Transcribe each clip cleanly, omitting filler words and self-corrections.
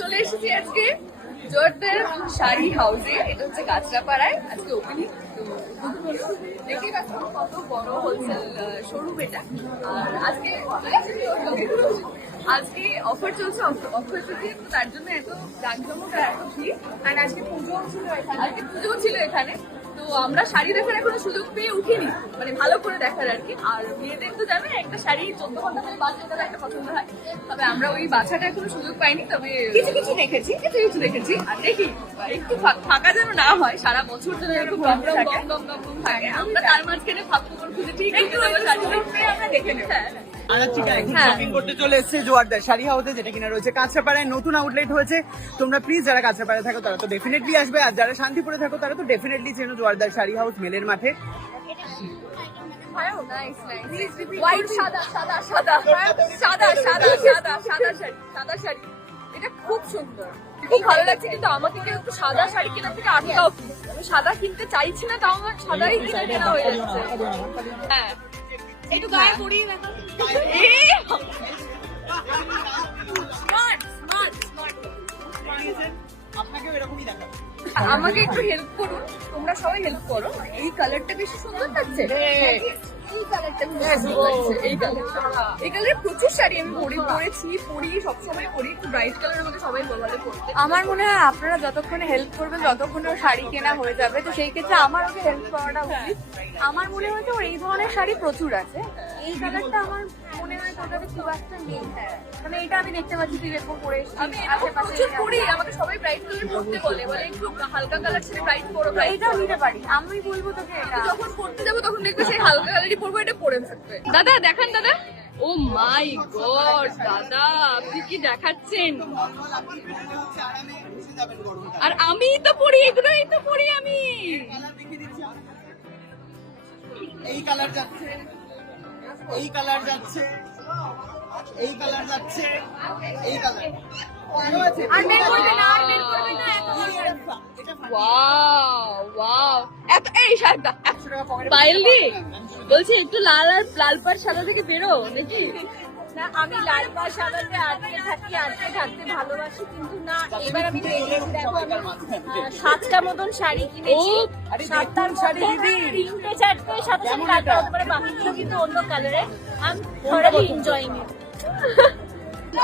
চলে এসেছি আজকে জোরদার শাড়ি হাউসে, এটা হচ্ছে কাঁচরাপাড়ায়। আজকে ওপেনিং, তো দেখেই পাচ্ছ কত বড় হোলসেল শোরুম এটা। আর আজকে অফার চলছে, অফার চলছে, তার জন্য এত জাঁকজমক আর এত ভিড়। আর আজকে পুজোও ছিল এখানে, আজকে পুজোও ছিল এখানে। তো আমরা শাড়ি দেখার এখনো সুযোগ পেয়ে উঠিনি, মানে ভালো করে দেখার আর কি। আর মেয়েদের তো জানে একটা শাড়ি 14 ঘন্টা ধরে বাঁচলে তাদের একটা পছন্দ হয়, তবে আমরা ওই বাছাটা এখনো সুযোগ পাইনি। তবে কিছু কিছু দেখেছি, আর দেখি একটু ফাঁকা যেন না হয়, সারা বছর যেন এরকম গম থাকে। আমরা তার মাঝখানে ফাঁকা খুঁজে ঠিক আমরা দেখে নেব। শপিং করতে চলে এসেছে জোয়ারদার শাড়ি হাউসে, যেটা কিনা রয়েছে কাঁচরাপাড়ায়, নতুন আউটলেট হয়েছে। তোমরা প্লিজ যারা কাঁচরাপাড়ায় থাকো তারা তো ডেফিনেটলি আসবে, আর যারা শান্তিপুরে থাকো তারা তো ডেফিনেটলি চেনো জোয়ারদার শাড়ি হাউস মেলের মাঠে। হোয়াইট সাদা শাড়ি, এটা খুব সুন্দর, খুব ভালো লাগছে। কিন্তু আমাকে কেউ একটু সাদা শাড়ি কেনার থেকে আটকাও, আমি সাদা কিনতে চাইছি না, তাও আমার সাদাই কেনা হয়ে যাচ্ছে। হ্যাঁ, একটু গায়ে পরিয়ে দেখো। আমাকে একটু হেল্প করুন, তোমরা সবাই হেল্প করো। এই কালারটা বেশি সুন্দর লাগছে, এই কালারটা এই কালারে প্রচুর শাড়ি আমি পরি সবসময় পরি, একটু ব্রাইট কালারের মধ্যে সবাই বলে পড়তে। আমার মনে হয় আপনারা যতক্ষণে হেল্প করবেন ততক্ষণে ওর শাড়ি কেনা হয়ে যাবে, তো সেই ক্ষেত্রে আমার ওকে হেল্প করাটা উচিত। আমার মনে হয় যে ওর এই ধরনের শাড়ি প্রচুর আছে, এই কালারটা আমার মনে হয় তোর খুব একটা নেই। মানে এটা আমি দেখতে পাচ্ছি তুই এরকম পরে আমি প্রচুর পরি, আমাকে সবাই ব্রাইট কালার পরতে বলে একটু হালকা কালার ছেড়ে ব্রাইট পরো, এটাও নিতে পারি। আমি বলবো তোকে এটা যখন পড়তে যাবো তখন দেখবে সেই হালকা কালারই পরবো, এটা পরে থাকবে। দাদা দেখান, দাদা। ও মাই গড দাদা, আপনি কি দেখাচ্ছেন? আর আমি তো পড়ি, এগুলোই তো পড়ি আমি। এই কালার যাচ্ছে, এই কালার যাচ্ছে, এই কালার যাচ্ছে, এই কালার। আর বের করবে না, আর বের করবে না। ওয়াও এত এই শাড়িটা 100 টাকা পকেটে পাইলি। বলছি একটু লাল আর লাল পাড় সাদা থেকে বেরো নাকি? না, আমি লাল পাড় সাদাতে আটকে থাকতে ভালোবাসি, কিন্তু না, এবার আমি দেখো আমি 7টা মতন শাড়ি কিনেছি। 7টার শাড়ি দিদি 3টে 4টে সাথে সাথে কালার হতে পারে, বাকিগুলো কিন্তু অন্য কালারে। আমি থোড়ালি এনজয়িং ইট।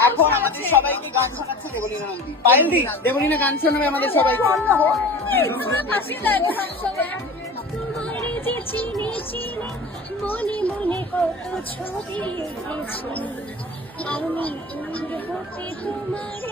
এখন আমাদের সবাইকে গান শোনাচ্ছে দেবলীনা নন্দী। পায়েলদি, দেবলীনা গান শোনাবে আমাদের সবাইকে। মনে মনে কত ছবি এঁকেছি, আমি দূর হতে তোমার